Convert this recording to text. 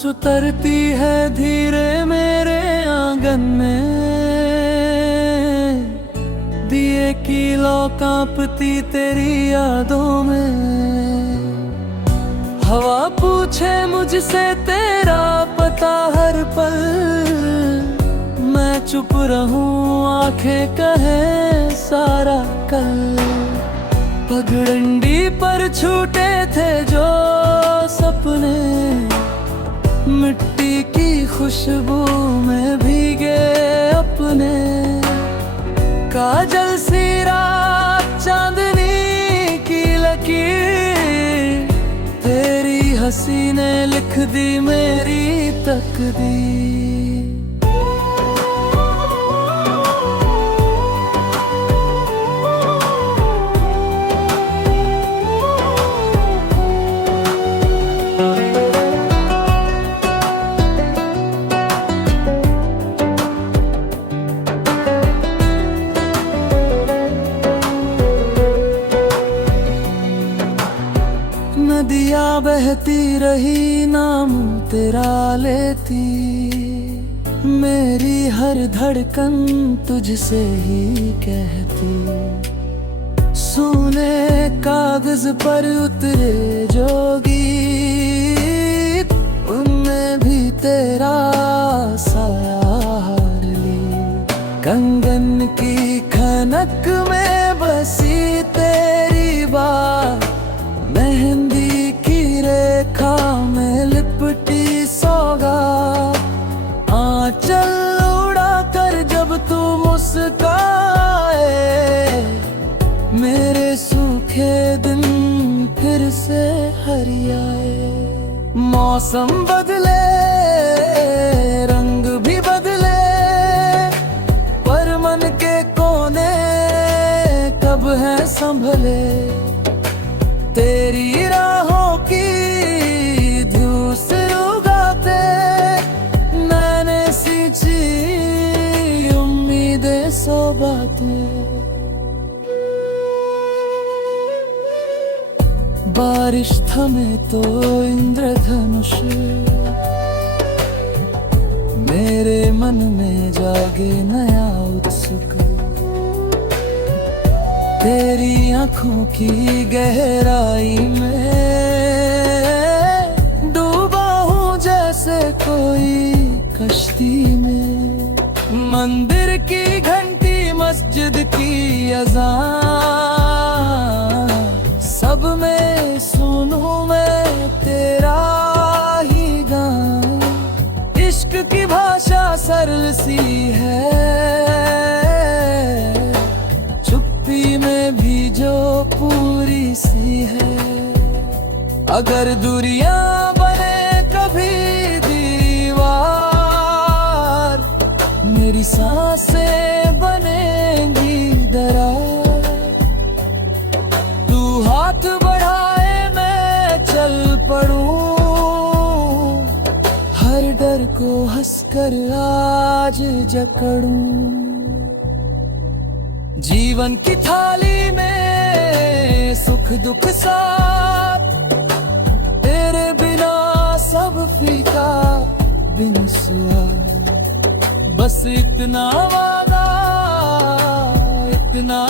रोज उतरती है धीरे मेरे आंगन में, दिए की लौ कांपती तेरी यादों में। हवा पूछे मुझसे तेरा पता हर पल, मैं चुप रहूं आंखें कहे सारा कल। पगडंडी पर छूटे थे जो सपने, मिट्टी की खुशबू में भीगे अपने। काजल सी रात चांदनी की लकीर, तेरी हंसी ने लिख दी मेरी तकदीर। नदियाँ बहती रही नाम तेरा लेती, मेरी हर धड़कन तुझसे ही कहती। सूने कागज पर उतरे जो गीत, उनमें भी तेरा साया ली। कंगन की खनक में बसी तेरी बात, मेहंदी की रेखा में लिपटी सौगात। आंचल उड़ा कर जब तू मुस्काए, मेरे सूखे दिन फिर से हरियाए। मौसम बदले रंग भी बदले, पर मन के कोने कब है संभले। तेरी राहों की धूस उगाते मैंने सींची उम्मीदें सौ बातें। बारिश थमे तो इंद्रधनुष, मेरे मन में जागे नया उत्सुक। तेरी आँखों की गहराई में डूबा हूँ जैसे कोई कश्ती में। मंदिर की घंटी मस्जिद की अज़ान, सब में सुनूं मैं तेरा ही गान। इश्क की भाषा सरल सी है, में भी जो पूरी सी है। अगर दूरियां बने कभी दीवार, मेरी सांसें बनेंगी दरार। तू हाथ बढ़ाए मैं चल पड़ूं, हर डर को हंसकर आज जकड़ूं। जीवन की थाली में सुख दुख साथ, तेरे बिना सब फीका बिन स्वाद। बस इतना वादा इतना